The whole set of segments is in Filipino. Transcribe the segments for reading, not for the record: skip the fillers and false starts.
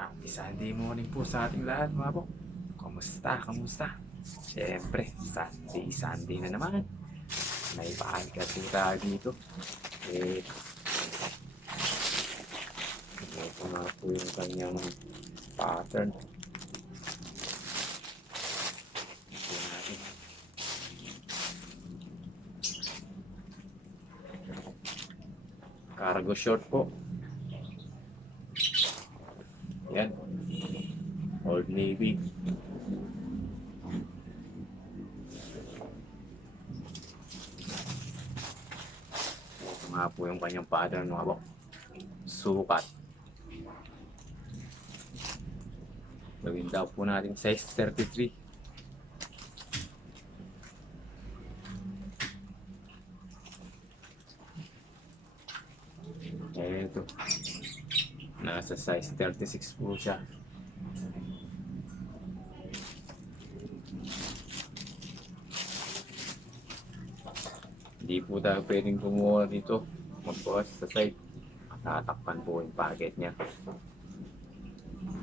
Happy Sunday morning po sa ating lahat mga bok. Kamusta? Kamusta? Siyempre, Sunday na naman. May paanikat po tayo dito. Eh, ito nga po yung kanyang pattern. Ito natin. Cargo short po. Yan. Old Navy. Ito nga po yung kanyang pattern mga bok. Sukat. Gawin daw po natin size 33. Ito. Nasa size 36 po siya. Hindi po tayo pwedeng kumuha dito. Magbukas sa site. Tatakpan po yung packet niya.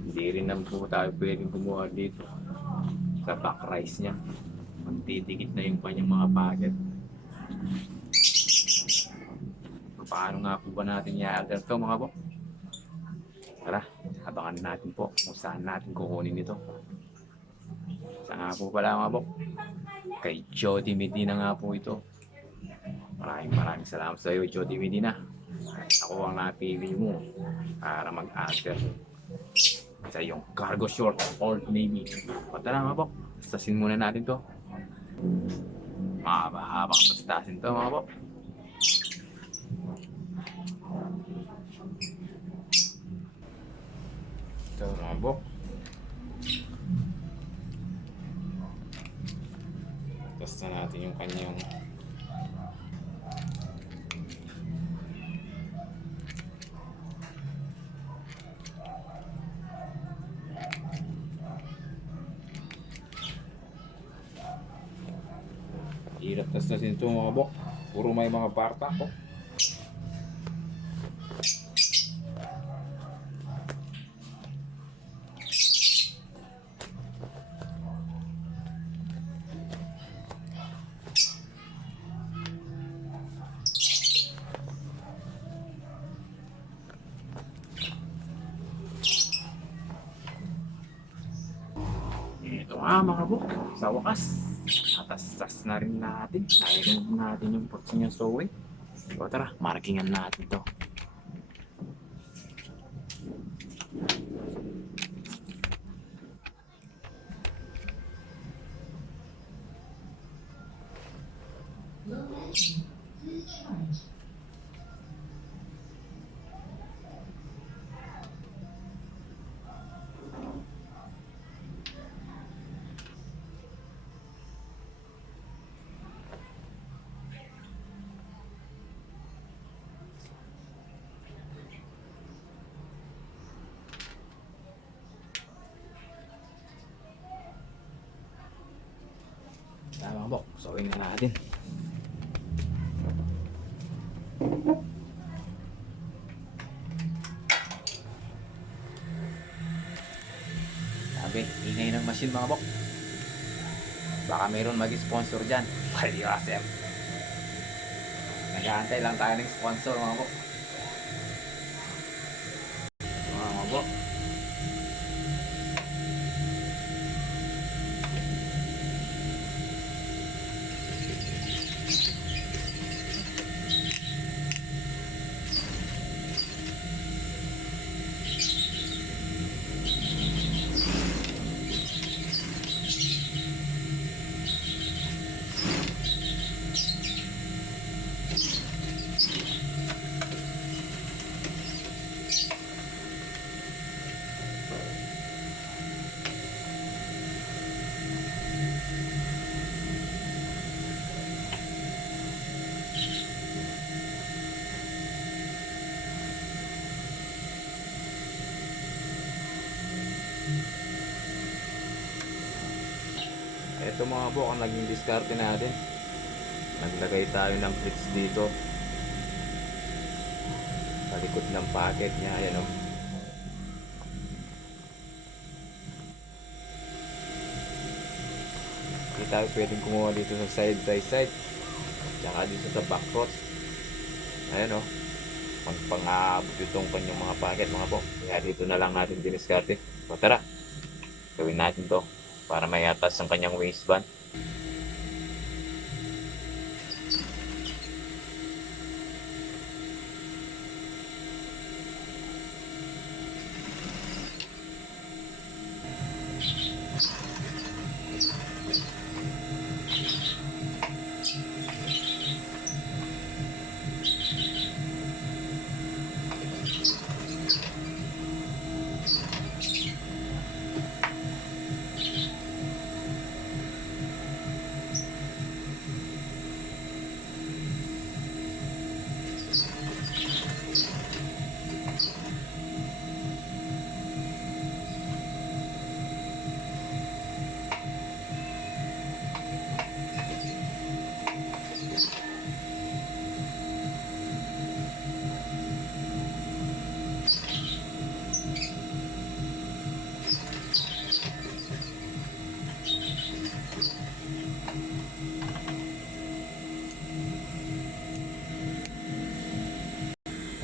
Hindi rin naman po tayo pwedeng kumuha dito sa back rise niya. Magdidikit na yung kanyang mga packet. Paano nga po ba natin i-order ito mga bok? Tara, abangan natin po kung saan natin kukunin ito. Saan nga po pala mga bok? Kay Jody Medina nga po ito. Maraming salamat sa iyo, Jody Medina. Ako ang napili mo para mag-order sa iyong cargo short Old Navy. O tara mga bok, stasin muna natin to. Mahaba-habang stasin to mga bok. Ito mga bok. Testa natin yung kanyang hirap testasin ito mga bok. Puro may mga barta ko. Ito nga mga bok, sa wakas natasas na rin natin. Nairin natin yung ports niya sewing. So tara, markingan natin to. Tama bok, sewing na natin. Sabi, ingay ng machine mga bok. Baka mayroon mag-sponsor dyan. Pwede kasi. Nag-aantay lang tayo ng sponsor mga bok. Mga bok. Ito mga bok ang naging diskarte natin. Naglagay tayo ng plates dito sa likod ng packet niya. Ayan o. tayo pwedeng kumuha dito sa side by side. Tsaka dito sa back cross. Ayan o. Pang-aabot itong kanyang mga packet mga po. Kaya dito na lang natin diniskarte. O tara, gawin natin to para may atas ang kanyang waistband.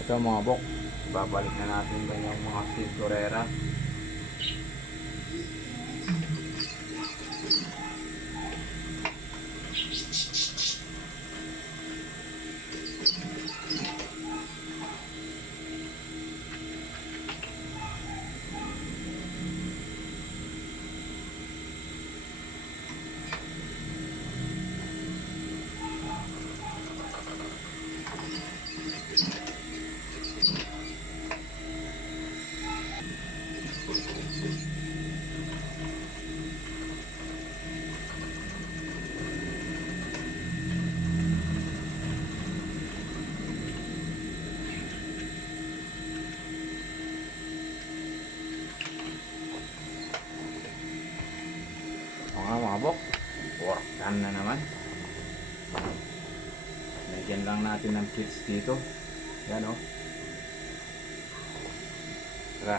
Ito mga bok, babalik na natin kanyang mga steel torera. Mga bok, workan na naman. Lagyan lang natin ng kits dito. Yan o. Tara,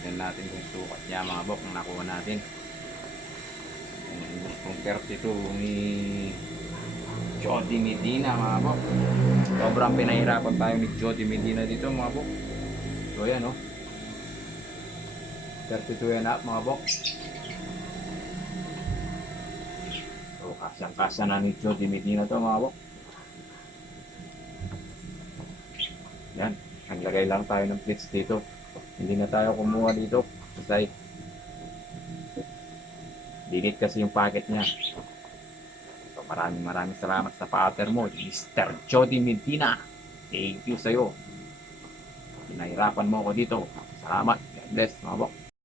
tignan natin kung sukat niya mga bok ang nakuha natin. Yung 32 ni Jody Medina mga bok. Sobrang pinahirapan tayo ni Jody Medina dito mga bok. So yan o. 32 and up mga bok. So kasyang-kasya na ni Jody Medina to mga bok. Yan, naglagay lang tayo ng plates dito. Hindi na tayo kumuha dito kasi dinit kasi yung packet niya. So, maraming salamat sa pater mo, Mr. Jody Medina. Thank you sa'yo. Pinahirapan mo ako dito. Salamat. God bless mga bok.